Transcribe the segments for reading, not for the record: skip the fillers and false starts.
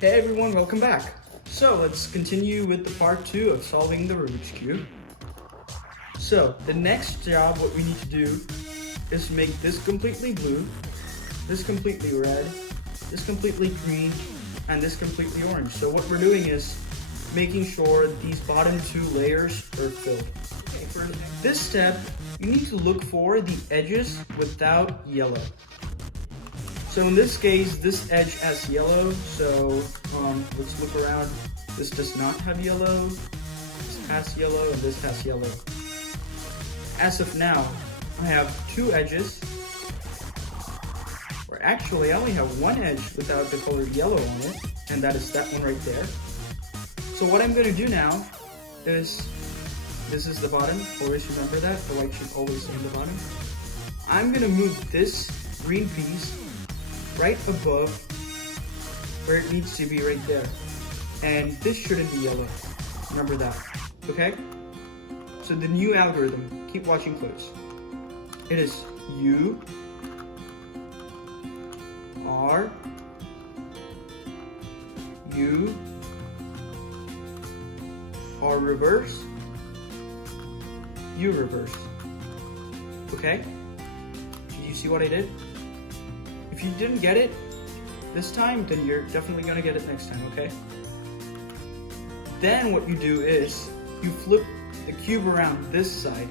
Hey everyone, welcome back. So let's continue with the part 2 of solving the Rubik's Cube. So the next job, what we need to do is make this completely blue, this completely red, this completely green, and this completely orange. So what we're doing is making sure these bottom 2 layers are filled. Okay, for this step, you need to look for the edges without yellow. So in this case, this edge has yellow, so let's look around. This does not have yellow, this has yellow, and this has yellow. As of now, I have 2 edges, or actually I only have 1 edge without the color yellow on it, and that is that one right there. So what I'm going to do now is, this is the bottom, always remember that, the light should always stay in the bottom. I'm going to move this green piece right above where it needs to be right there. And this shouldn't be yellow. Remember that, okay? So the new algorithm, keep watching close. It is U, R, U, R reverse, U reverse. Okay? Did you see what I did? If you didn't get it this time, then you're definitely gonna get it next time, okay? Then what you do is, you flip the cube around this side,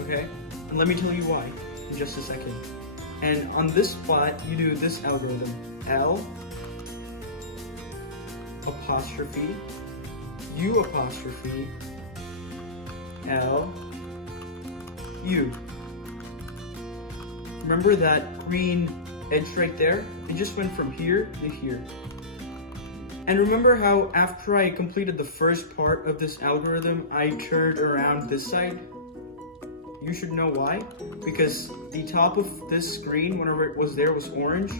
okay? And let me tell you why in just a second. And on this spot, you do this algorithm. L, apostrophe, U apostrophe, L, U. Remember that green edge right there? It just went from here to here. And remember how after I completed the first part of this algorithm, I turned around this side? You should know why. Because the top of this screen, whenever it was there, was orange.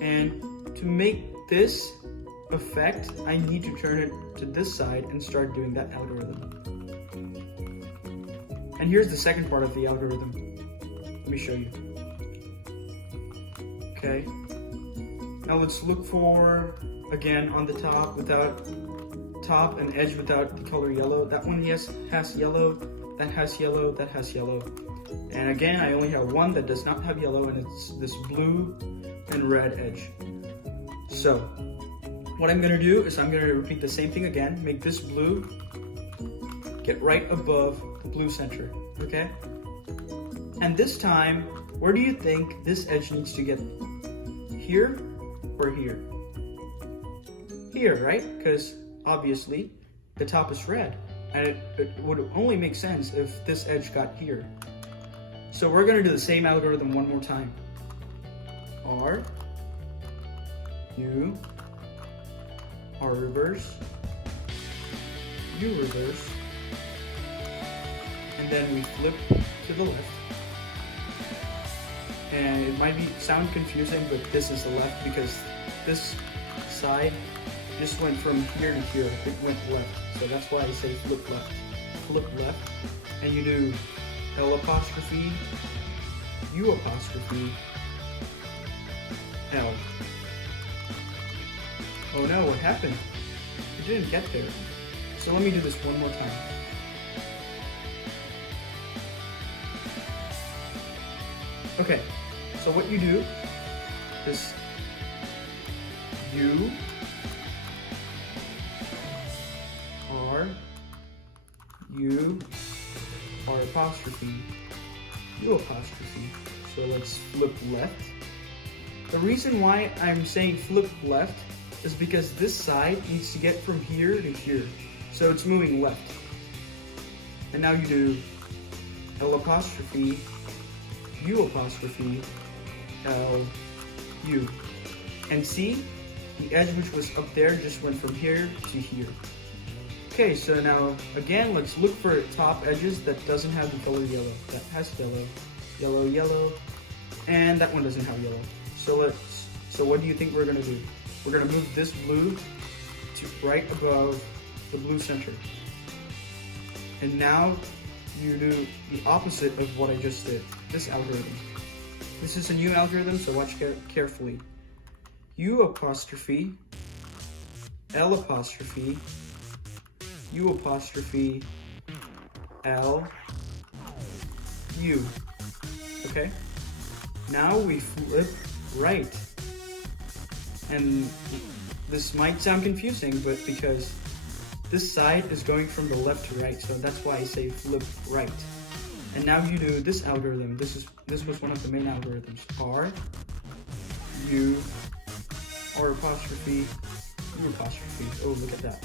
And to make this effect, I need to turn it to this side and start doing that algorithm. And here's the second part of the algorithm. Let me show you. Okay. Now let's look for, again, on the top, without top and edge without the color yellow. That one, yes, has yellow, that has yellow, that has yellow. And again, I only have one that does not have yellow, and it's this blue and red edge. So what I'm gonna do is I'm gonna repeat the same thing again, make this blue, get right above the blue center, okay? And this time, where do you think this edge needs to get? Here or here? Here, right? Because obviously the top is red, and it would only make sense if this edge got here. So we're gonna do the same algorithm one more time. R, U, R reverse, U reverse, and then we flip to the left. And it might sound confusing, but this is the left because this side just went from here to here. It went left, so that's why I say flip left. Flip left, and you do L apostrophe, U apostrophe, L. Oh no, what happened? It didn't get there. So let me do this one more time. Okay, so what you do is U, R, U, R apostrophe, U apostrophe. So let's flip left. The reason why I'm saying flip left is because this side needs to get from here to here. So it's moving left. And now you do L apostrophe, U apostrophe, L, U. And see, the edge which was up there just went from here to here. Okay, so now again, let's look for top edges that doesn't have the color yellow. That has yellow, yellow, yellow, and that one doesn't have yellow. So what do you think we're gonna do? We're gonna move this blue to right above the blue center. And now you do the opposite of what I just did, this algorithm. This is a new algorithm, so watch carefully. U apostrophe, L apostrophe, U apostrophe, L, U. Okay? Now we flip right. And this might sound confusing, but because this side is going from the left to right, so that's why I say flip right. And now you do this algorithm. This was one of the main algorithms. R, U, R apostrophe, U apostrophe. Oh, look at that.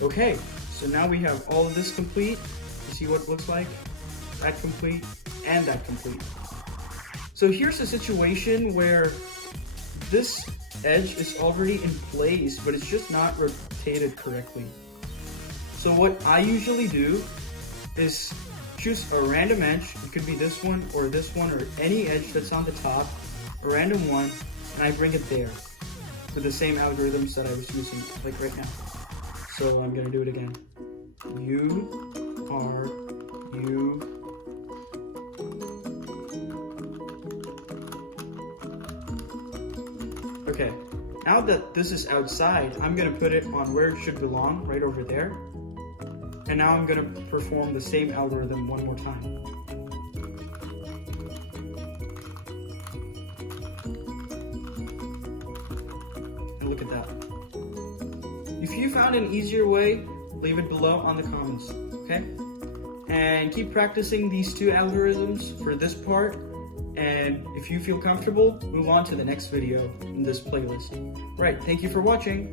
Okay, so now we have all of this complete. You see what it looks like? That complete, and that complete. So here's a situation where this edge is already in place, but it's just not rotated correctly. So what I usually do is choose a random edge. It could be this one, or any edge that's on the top, a random one, and I bring it there with the same algorithms that I was using, like right now. So I'm gonna do it again. U, R, U, okay, now that this is outside, I'm gonna put it on where it should belong, right over there. And now I'm gonna perform the same algorithm one more time. And look at that. If you found an easier way, leave it below on the comments, okay? And keep practicing these two algorithms for this part. And if you feel comfortable, move on to the next video in this playlist. Right, thank you for watching.